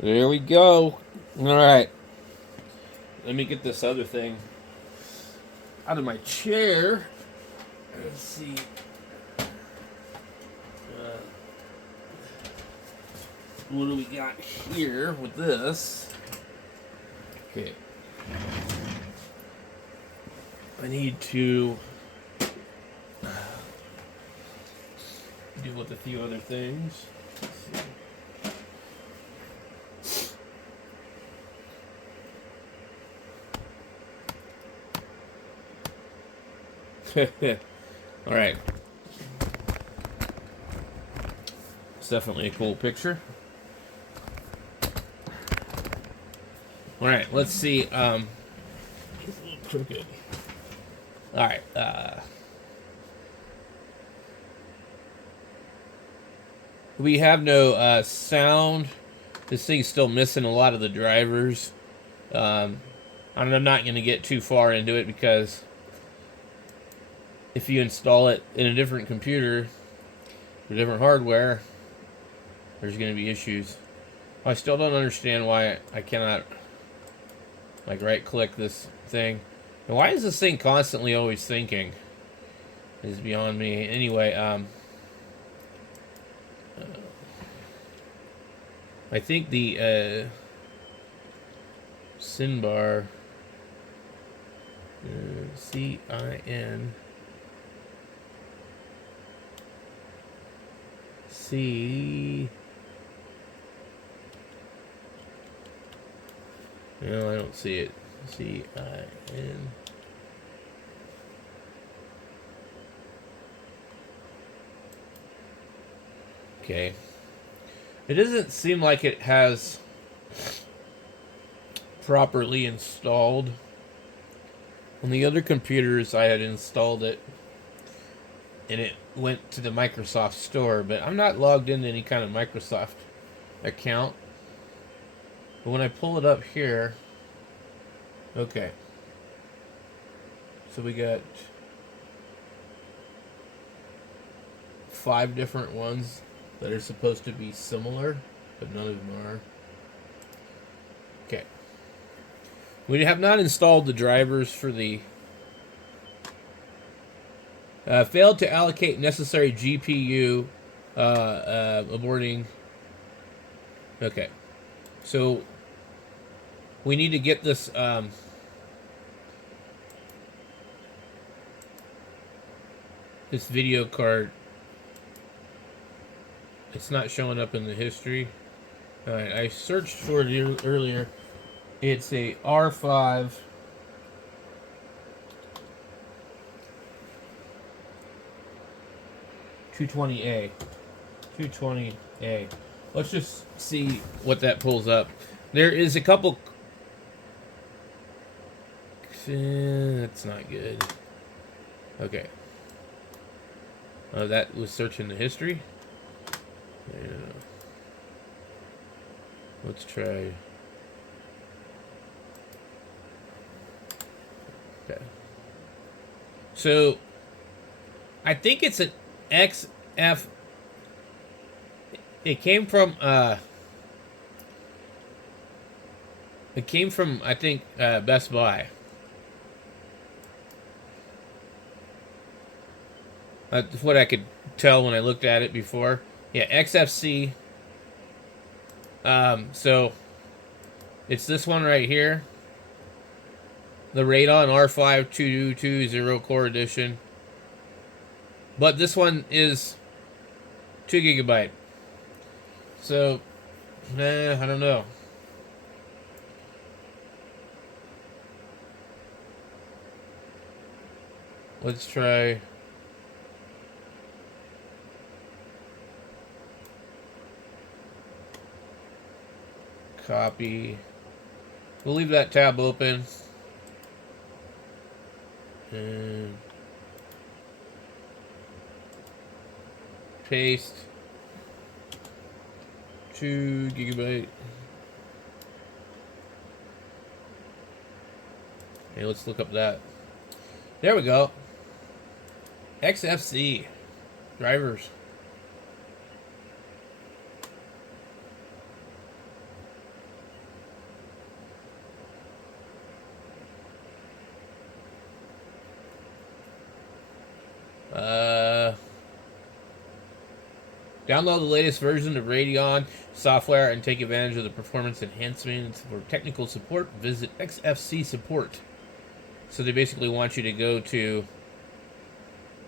There we go. All right. Let me get this other thing out of my chair. Let's see. What do we got here with this? Okay. I need to deal with a few other things. All right. It's definitely a cool picture. All right, let's see. Crooked. All right. We have no sound. This thing's still missing a lot of the drivers. And I'm not going to get too far into it because if you install it in a different computer with different hardware, there's going to be issues. I still don't understand why I cannot like right click this thing. And why is this thing constantly always thinking? Is beyond me. Anyway, I think the sin bar CIN C. No, I don't see it. CIN. Okay. It doesn't seem like it has properly installed. On the other computers, I had installed it and it went to the Microsoft Store, but I'm not logged into any kind of Microsoft account. But when I pull it up here, okay. So we got 5 different ones that are supposed to be similar, but none of them are. Okay. We have not installed the drivers for the failed to allocate necessary GPU aborting. Okay. So we need to get this this video card. It's not showing up in the history. Alright, I searched for it earlier. It's a R5 220A. 220A. Let's just see what that pulls up. There is a couple. That's not good. Okay. Oh, that was searching the history. Yeah. Let's try. Okay. So, I think it's an XF. It came from I think Best Buy. That's what I could tell when I looked at it before. Yeah, XFC. So it's this one right here. The Radeon R5 2220 core edition. But this one is 2 gigabyte. So, I don't know. Let's try. Copy. We'll leave that tab open. And paste. 2 gigabyte. Okay, let's look up that. There we go. XFC drivers. Download the latest version of Radeon software and take advantage of the performance enhancements. For technical support, visit XFC Support. So they basically want you to go to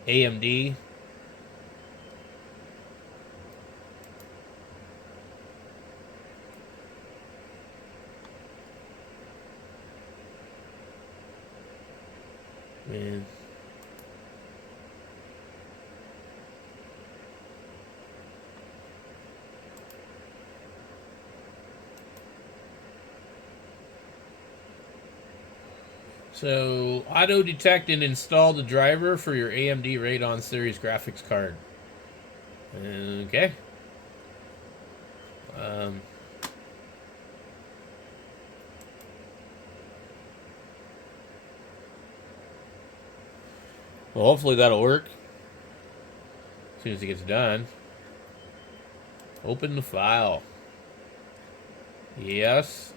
AMD. Man. So, auto detect and install the driver for your AMD Radeon series graphics card. Okay. Well, hopefully that'll work. As soon as it gets done. Open the file. Yes.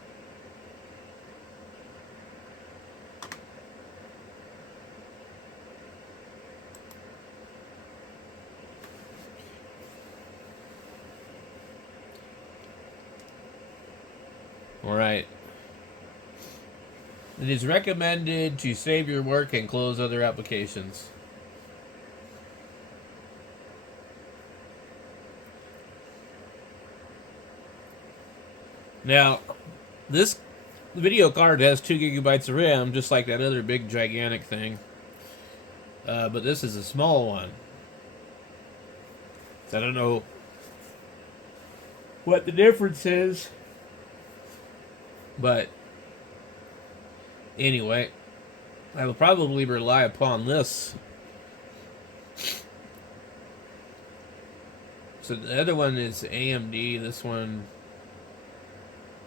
Alright. It is recommended to save your work and close other applications. Now, this video card has 2 gigabytes of RAM, just like that other big gigantic thing. But this is a small one. So I don't know what the difference is. But anyway, I will probably rely upon this. So the other one is AMD. This one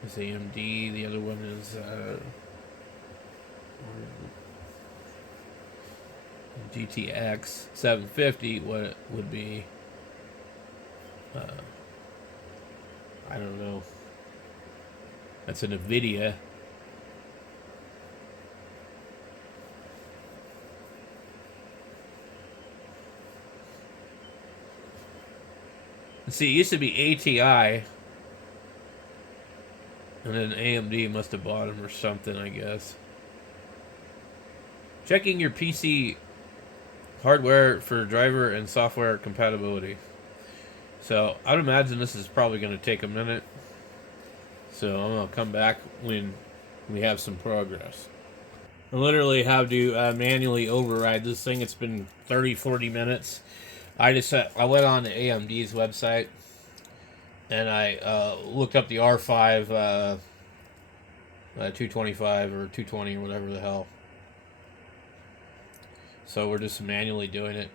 is AMD. The other one is GTX 750. What it would be, I don't know. That's an NVIDIA. See, it used to be ATI. And then AMD must have bought them or something, I guess. Checking your PC hardware for driver and software compatibility. So, I'd imagine this is probably going to take a minute. So, I'm going to come back when we have some progress. I literally have to manually override this thing. It's been 30-40 minutes. I went on to AMD's website and I looked up the R5 225 or 220 or whatever the hell. So we're just manually doing it.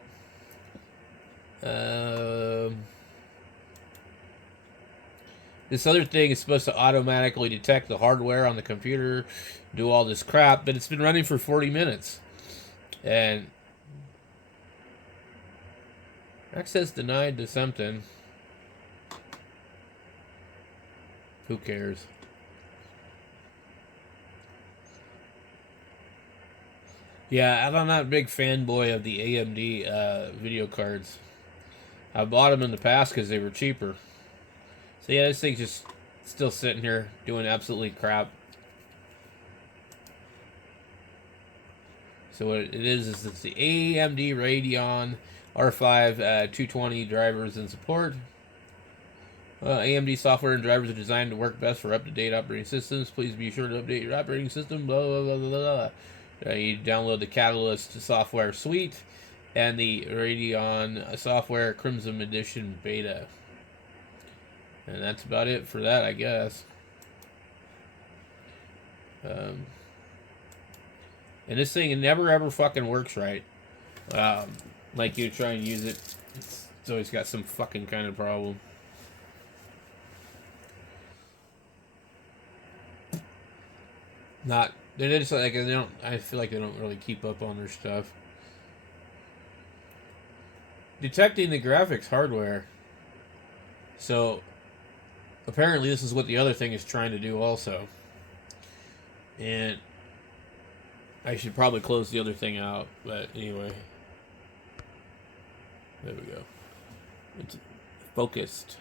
This other thing is supposed to automatically detect the hardware on the computer, do all this crap, but it's been running for 40 minutes. And access denied to something. Who cares? Yeah, I'm not a big fanboy of the AMD video cards. I bought them in the past because they were cheaper. So yeah, this thing's just still sitting here doing absolutely crap. So what it is it's the AMD Radeon R5 220 drivers and support. AMD software and drivers are designed to work best for up-to-date operating systems. Please be sure to update your operating system. Blah, blah, blah, blah, blah. You download the Catalyst software suite and the Radeon software Crimson Edition beta. And that's about it for that, I guess. And this thing never ever fucking works right. Like you try and use it, it's always got some fucking kind of problem. They're just like they don't. I feel like they don't really keep up on their stuff. Detecting the graphics hardware. So apparently this is what the other thing is trying to do also. And I should probably close the other thing out, but anyway. There we go. It's focused.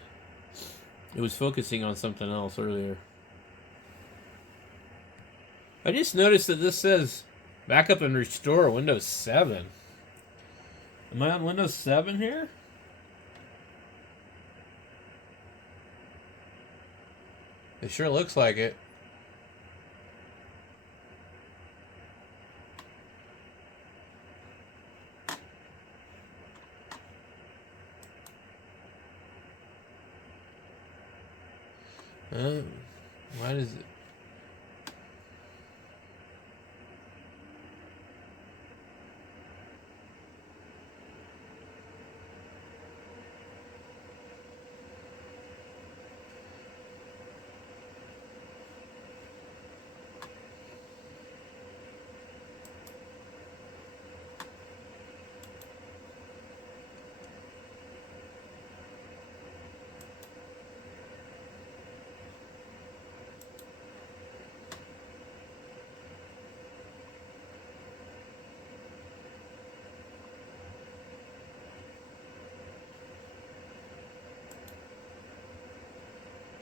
It was focusing on something else earlier. I just noticed that this says backup and restore Windows 7. Am I on Windows 7 here? It sure looks like it. Why does it?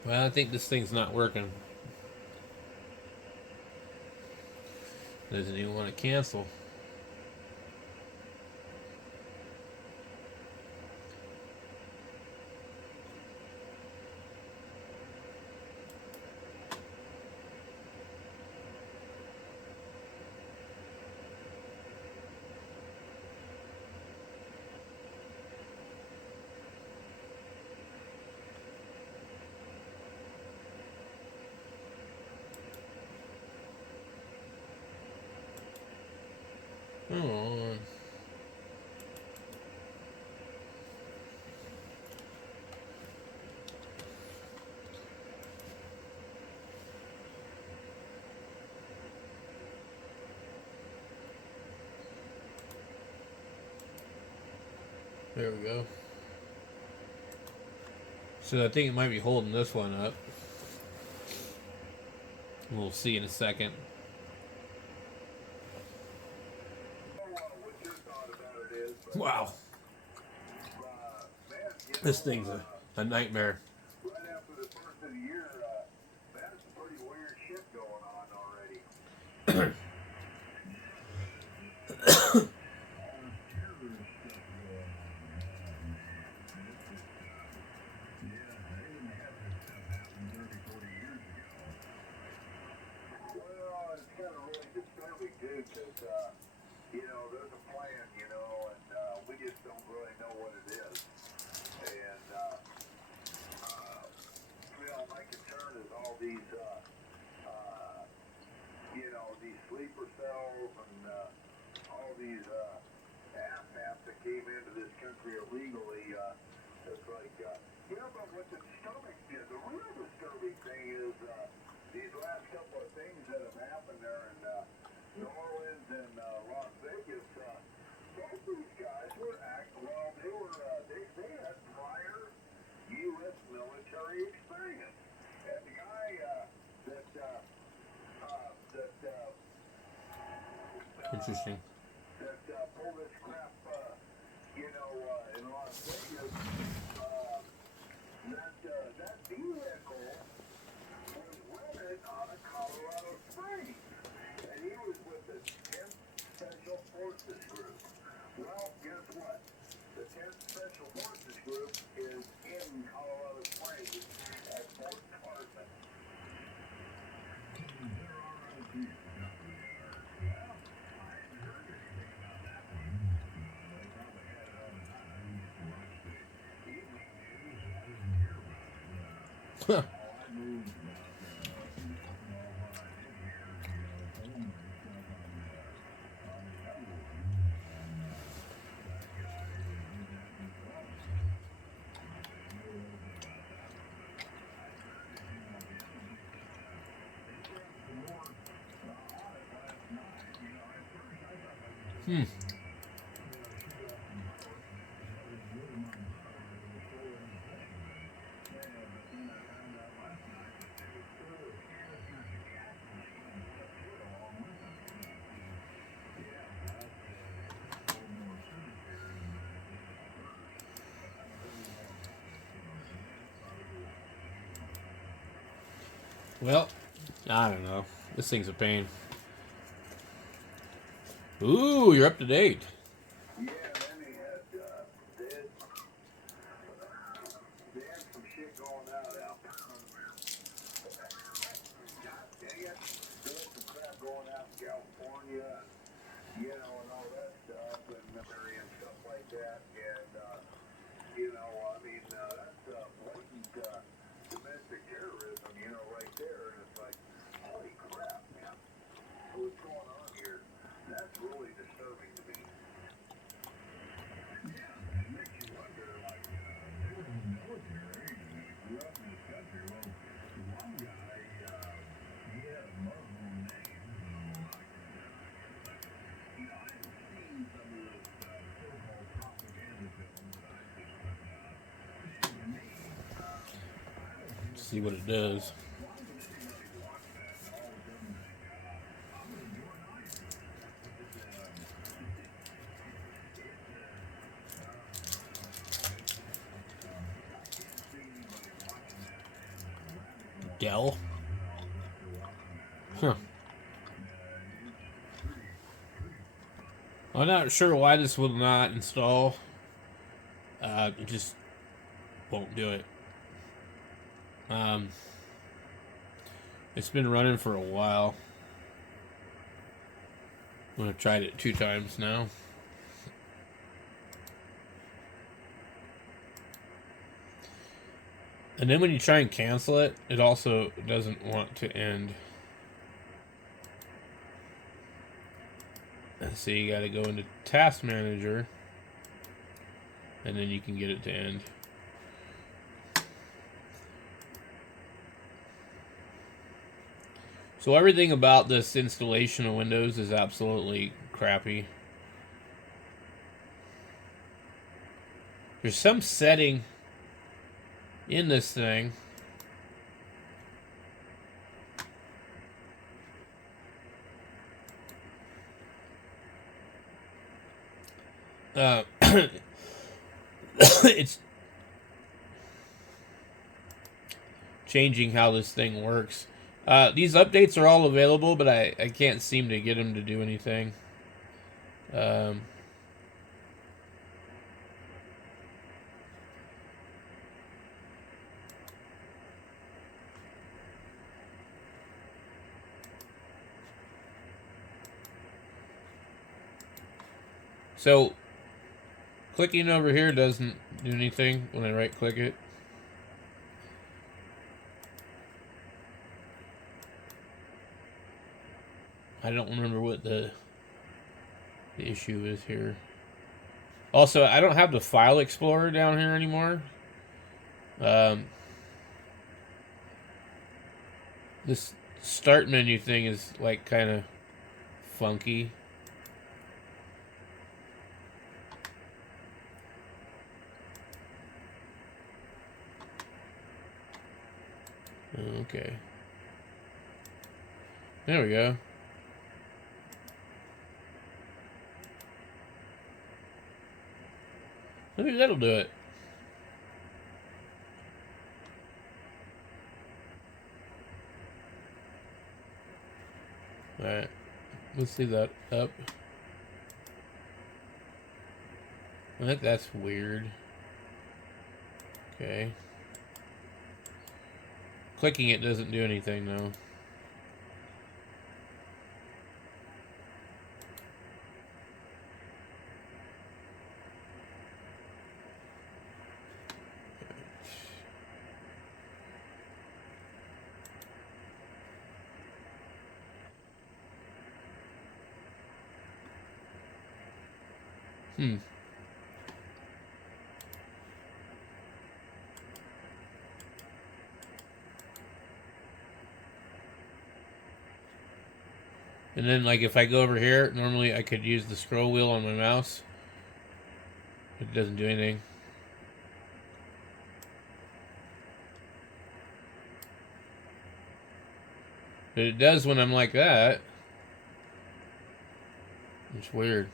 Well, I think this thing's not working. Doesn't even want to cancel. Come on. There we go. So I think it might be holding this one up. We'll see in a second. Wow. This thing's a nightmare. Right after the first of the year, that's some pretty weird shit going on already. Well, it's kind of really disturbing, too, because, you know, there's a plan, you know, and we just don't really know what it is. And, you know, my concern is all these, you know, these sleeper cells and all these asshats that came into this country illegally. It's like, you know, but what the real disturbing thing is these last couple of things that have happened there in New Orleans and Las Vegas. Both these guys were they had prior U.S. military experience. And the guy Interesting. that pulled this crap, you know, in Las Vegas, that vehicle was rented out of Colorado Springs, and he was with the 10th Special Forces Group. Well, guess what? The 10th Special Forces Group is in Colorado Springs at Fort Carson. Hmm. Well, I don't know. This thing's a pain. Ooh, you're up to date. Yeah, then they had some shit going out there. God dang it. They had some crap going out in California, and all that stuff, and stuff like that. And, that's blatant domestic terrorism, right there. And it's like, holy crap, man. What's going on here? That's really disturbing to me. Yeah, it makes you wonder, like, they were in the military and they grew up in this country. Well, the one guy, he had a Muslim name, so I've seen some of this so-called propaganda films that I just seems to me, I don't give a See what it does. why would anybody watch that and all of a sudden think, I'm going to join ISIS? It's, I can't see anybody watching that and Dell. radicalizing themselves after watching that. Huh. It's pretty. I'm not sure why this will not install. It just won't do it. It's been running for a while. I've tried it 2 times now. And then when you try and cancel it, it also doesn't want to end. So you got to go into Task Manager, and then you can get it to end. So everything about this installation of Windows is absolutely crappy. There's some setting in this thing it's changing how this thing works. These updates are all available, but I can't seem to get them to do anything. So clicking over here doesn't do anything when I right click it. I don't remember what the issue is here. Also, I don't have the file explorer down here anymore. This start menu thing is like kind of funky. Okay. There we go. Maybe that'll do it. Alright. Let's see that up. I think that's weird. Okay. Clicking it doesn't do anything though. Hmm. And then, like, if I go over here, normally I could use the scroll wheel on my mouse. It doesn't do anything. But it does when I'm like that. It's weird.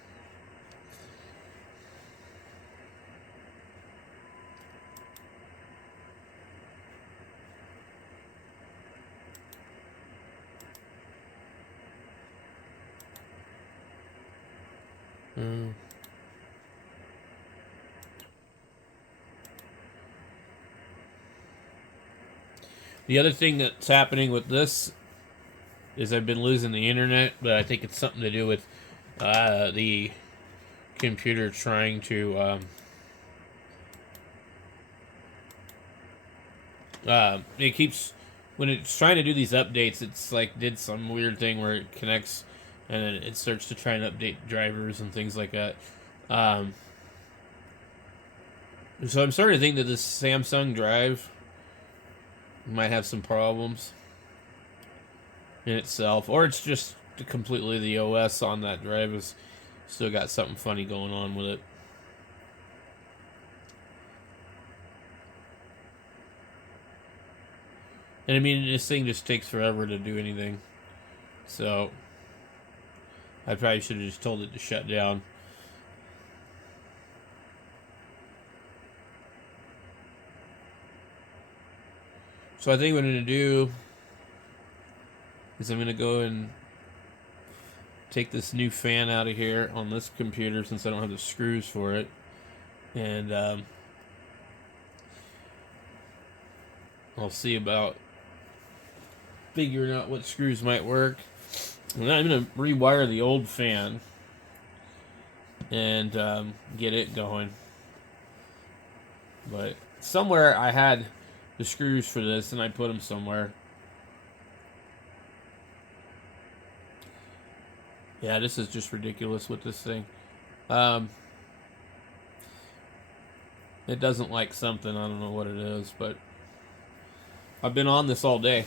The other thing that's happening with this is I've been losing the internet, but I think it's something to do with the computer trying to it keeps when it's trying to do these updates. It's like did some weird thing where it connects and then it starts to try and update drivers and things like that. Um, so I'm starting to think that this Samsung drive might have some problems in itself, or it's just completely the OS on that drive is still got something funny going on with it. And I mean, this thing just takes forever to do anything. So I probably should have just told it to shut down. So I think what I'm going to do is I'm going to go and take this new fan out of here on this computer since I don't have the screws for it. And I'll see about figuring out what screws might work. And then I'm going to rewire the old fan and get it going. But somewhere I had the screws for this and I put them somewhere. Yeah, this is just ridiculous with this thing. It doesn't like something. I don't know what it is, but I've been on this all day.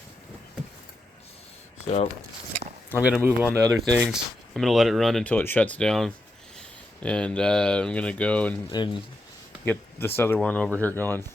So I'm going to move on to other things. I'm going to let it run until it shuts down. And I'm going to go and get this other one over here going.